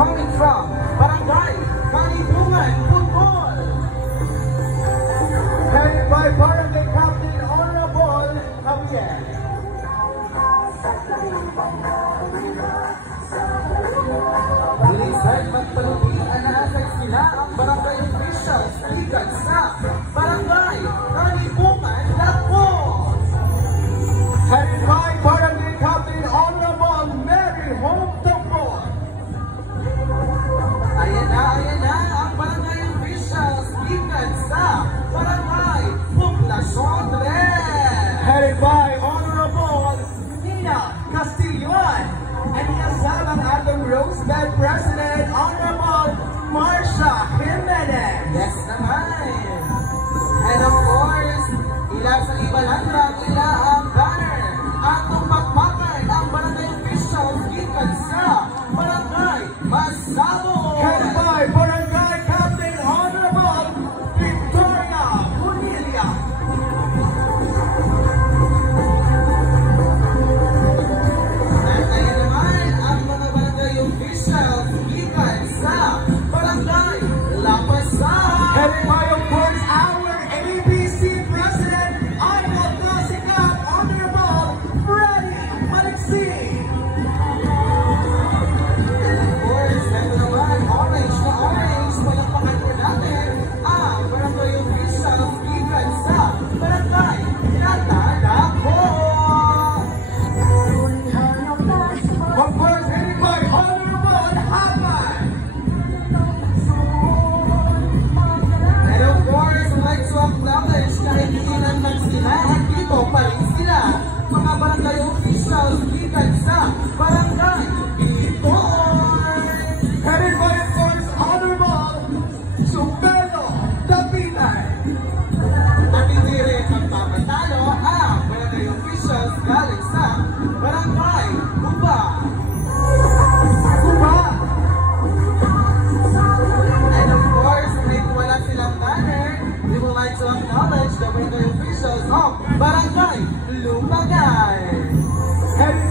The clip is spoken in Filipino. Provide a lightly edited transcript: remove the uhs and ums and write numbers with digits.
coming from Barangay Kalitungan, Bukol. Headed by Barangay Captain Honorable Javier. Lisay magpalupian na sa sila ang barangay officials likat sa Barangay Kalitungan, Lagos. Headed by Barangay Captain Honorable Mary Home Topon. Ayan na ang barangay officials likat sa Barangay Poblacion 3. Headed by Honorable Nina Castilloan. And kasama ang Rosebud President, Honorable Marcia Jimenez. Yes naman. And of course, ila sa ibalandang ila ang banner at tumpakpakan ang barangay officials gikan sa Barangay Masabog. Headed by Barangay Captain Honorable Victoria Bonilla. At ngayon naman ang mga barangay officials gikan sa Barangay Lapasan. Headed by, of course, our ABC President, Idol Nasikap, Honorable Freddy Maliksi. And of course, ito naman, orange na orange, palakpakan po natin ang barangay officials gikan sa Barangay Natanaco. Of course, headed by Honorable Haman. And of course, I'd like to acknowledge kahit hindi naman sila, dito pa rin sila, mga barangay officials gikan sa Barangay Bitoy. Headed by, of course, Honorable Supelo Tapinay. At hindi rin magpapatalo ang barangay officials galing sa Barangay Cuba. And of course, kahit wala silang banner, we would like to acknowledge the barangay officials of Barangay Lumagay. Headed